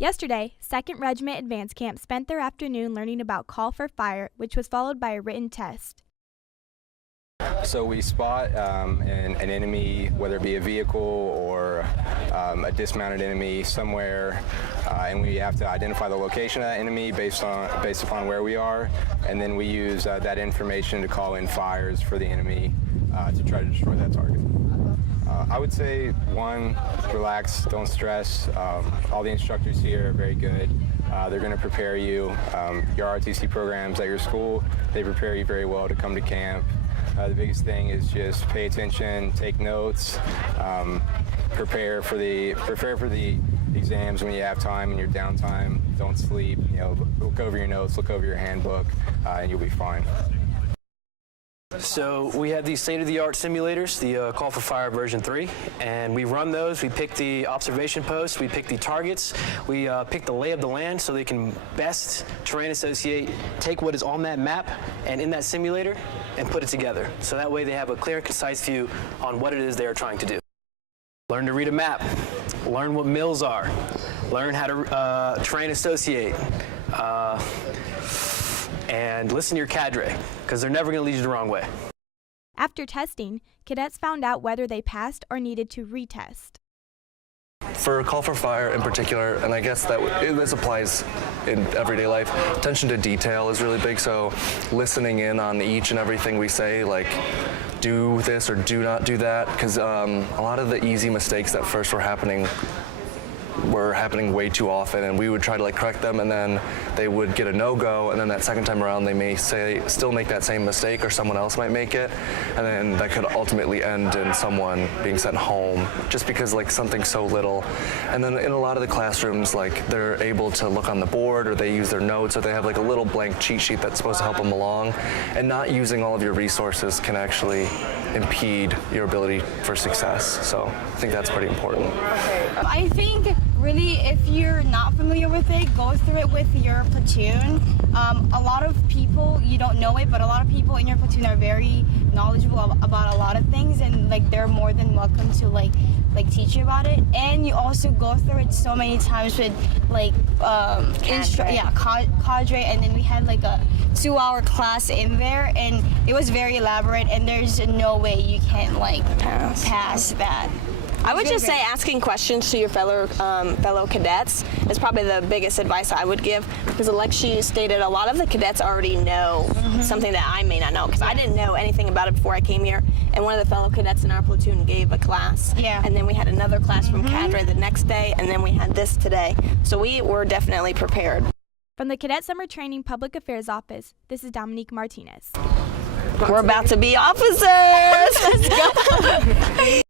Yesterday, 2nd Regiment Advance Camp spent their afternoon learning about call for fire, which was followed by a written test. So we spot an enemy, whether it be a vehicle or a dismounted enemy somewhere, and we have to identify the location of that enemy based upon where we are, and then we use that information to call in fires for the enemy to try to destroy that target. I would say, one, relax, don't stress. All the instructors here are very good. They're going to prepare you. Your ROTC programs at your school, they prepare you very well to come to camp. The biggest thing is just pay attention, take notes, prepare for the exams when you have time and your downtime. Don't sleep. Look over your notes, look over your handbook, and you'll be fine. So we have these state-of-the-art simulators, the Call for Fire version 3, and we run those. We pick the observation posts, we pick the targets, we pick the lay of the land so they can best terrain associate, take what is on that map and in that simulator and put it together. So that way they have a clear and concise view on what it is they are trying to do. Learn to read a map, learn what mills are, learn how to terrain associate, and listen to your cadre, because they're never going to lead you the wrong way. After testing, cadets found out whether they passed or needed to retest. For Call for Fire in particular, and I guess this applies in everyday life, attention to detail is really big, so listening in on each and everything we say, like do this or do not do that, because a lot of the easy mistakes that first were happening way too often, and we would try to correct them, and then they would get a no-go, and then that second time around they may still make that same mistake, or someone else might make it, and then that could ultimately end in someone being sent home just because something so little. And then in a lot of the classrooms, they're able to look on the board, or they use their notes, or they have a little blank cheat sheet that's supposed to help them along, and not using all of your resources can actually impede your ability for success. So I think that's pretty important. I think really, if you're not familiar with it, go through it with your platoon. A lot of people, you don't know it, but a lot of people in your platoon are very knowledgeable about a lot of things, and they're more than welcome to teach you about it. And you also go through it so many times with cadre, and then we had a 2-hour class in there, and it was very elaborate, and there's no way you can pass that. I would just say asking questions to your fellow cadets is probably the biggest advice I would give, because like she stated, a lot of the cadets already know something that I may not know, because I didn't know anything about it before I came here, and one of the fellow cadets in our platoon gave a class, and then we had another class from cadre the next day, and then we had this today, so we were definitely prepared. From the Cadet Summer Training Public Affairs Office, this is Dominique Martinez. We're about to be officers! Let's go!